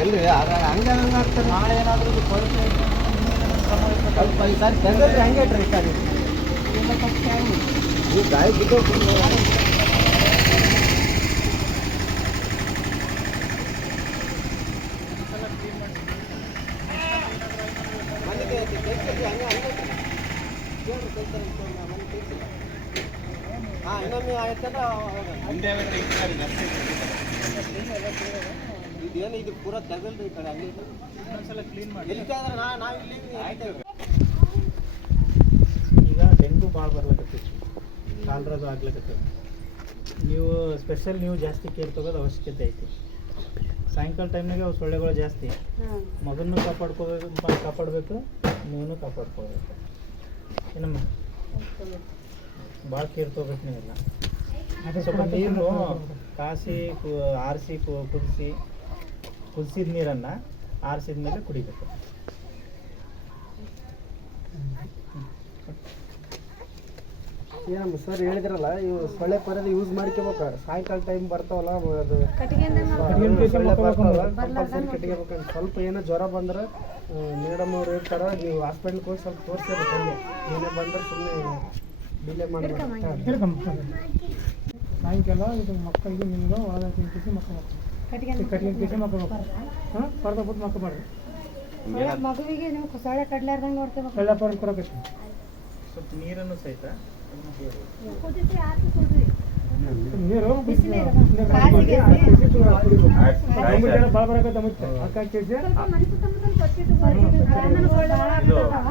ಇಲ್ರಿ ಹಂಗೆ ಹಂಗೆ ಆಗ್ತದೆ. ನಾಳೆ ಏನಾದರೂ ಸ್ವಲ್ಪ ಈ ಸಾರಿ ತೆಗೆದ್ರೆ ಹಂಗೆ ಟ್ರೈ ಕಾರಿ ಈ ಗಾಯ ಬಿದ್ದು ಹಂಗೆ ಹಂಗೆ ಕೇಳ್ರಿ ತೆಗ್ತಾರೆ ಮನೆ ತೆಗ್ಸಿ ಹಾಂ ಇನ್ನೊಮ್ಮೆ ಆಯ್ತಂದ್ರೆ ಇದೇನು ಇದು ಪೂರ ತೆಗಲ್ರಿ ಈ ಕಡೆ ಹಂಗೆ ಇನ್ನೊಂದ್ಸಲ ಕ್ಲೀನ್ ಮಾಡಿ ಎಲ್ಲಿ ನಾ ನಾವು ಇಲ್ಲಿ ಆಯ್ತೇವೆ ಈಗ ಡೆಂಗು ಭಾಳ ಬರ್ಲಕತ್ತೈತಿ. ಕಾಲ್ರದು ಆಗ್ಲಕತ್ತ ನೀವು ಸ್ಪೆಷಲ್ ನೀವು ಜಾಸ್ತಿ ಕೇರ್ ತಗೋದು ಅವಶ್ಯಕತೆ ಐತಿ. ಸಾಯಂಕಾಲ ಟೈಮ್ನಾಗೆ ಅವು ಸೊಳ್ಳೆಗಳು ಜಾಸ್ತಿ. ಮಗನ್ನು ಕಾಪಾಡ್ಕೋಬೇಕು ಕಾಪಾಡಬೇಕು ನೀನು ಕಾಪಾಡ್ಕೋಬೇಕು. ಏನಮ್ಮ? ಭಾಳ ಕೇರ್ ತಗೋಬೇಕು ನೀವೆಲ್ಲ. ಸ್ವಲ್ಪ ನೀರು ಕಾಸಿ ಕು- ಆರಿಸಿ ಕು- ಕುದಿಸಿ ಕುದಿಸಿದ ನೀರನ್ನು ಆರಿಸಿದ ಮೇಲೆ ಕುಡಿಬೇಕು. ಏನಮ್ಮ ಸರ್ ಹೇಳಿದ್ರಲ್ಲ ಇವು ಸೊಳ್ಳೆ ಪರದ ಯೂಸ್ ಮಾಡ್ಕೋಬೇಕು ಸಾಯಂಕಾಲ ಟೈಮ್ ಬರ್ತಾವಲ್ಲ ಅದು ಸೊಳ್ಳೆ ಬರ್ತಾವಲ್ಲ ಕಂಪಲ್ಸರಿ ಕಟ್ಕೋಬೇಕಂತ ಸ್ವಲ್ಪ ಏನೋ ಜ್ವರ ಬಂದ್ರೆ ಮೇಡಮ್ ಅವ್ರು ಹೇಳ್ತಾರೆ ನೀವು ಹಾಸ್ಪಿಟ್ಲ್ಗೆ ಹೋಗಿ ಸ್ವಲ್ಪ ತೋರಿಸ್ಬೇಕು ಹಂಗೆ. ಏನೇ ಬಂದ್ರೆ ಸುಮ್ಮನೆ ಸಾಯಂಕಾಲ ಇದು ಮಕ್ಕಳಿಗೆ ನಿಮ್ಗೆ ಒಳಗೆ ತಿಂತಿಸಿ ಮಕ್ಕಳು ಕಟ್ಕೊಂಡು ಕಿಸಿ ಮಕ್ಕಳು ಹಾಂ ಪರ್ದ ಬಿಟ್ಟು ಮಕ್ಕಳು ಮಾಡಿ ಮಗುವಿಗೆ ನೀವು ಕುಸಾಳೆ ಕಡ್ಲಾರ್ದಂಗೆ ನೋಡ್ತೇವೆ ಕಳ್ಳ ಪರ್ದ ಕೊಡಬೇಕು ಸ್ವಲ್ಪ ನೀರನ್ನು ಸಹಿತ ನೀರು ಭಾಳ ಬರಕತ್ತ ಮತ್ತೆ ಅಕ್ಕ ಕೆಜಿ ಸ್ವಲ್ಪ ಮನ್ಸು ತಮ್ಮದಲ್ಲಿ ಕೊಟ್ಟಿದ್ದು ಬರ್ರಿ. ಕರೋನಾನು ಸೊಳ್ಳೆ ಭಾಳ ಇದು ಆಗ್ತಾವ.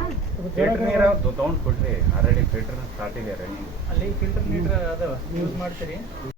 ಫಿಲ್ಟರ್ ನೀರು ತಗೊಂಡು ಕೊಡ್ರಿ ಆಲ್ರೆಡಿ ಫಿಲ್ಟರ್ ಸ್ಟಾರ್ಟ್ ಇದೆ ರನ್ನಿಂಗ್ ಅಲ್ಲಿ ಫಿಲ್ಟರ್ ನೀರ್ ಅದಾವ ಯೂಸ್ ಮಾಡ್ತೀರಿ.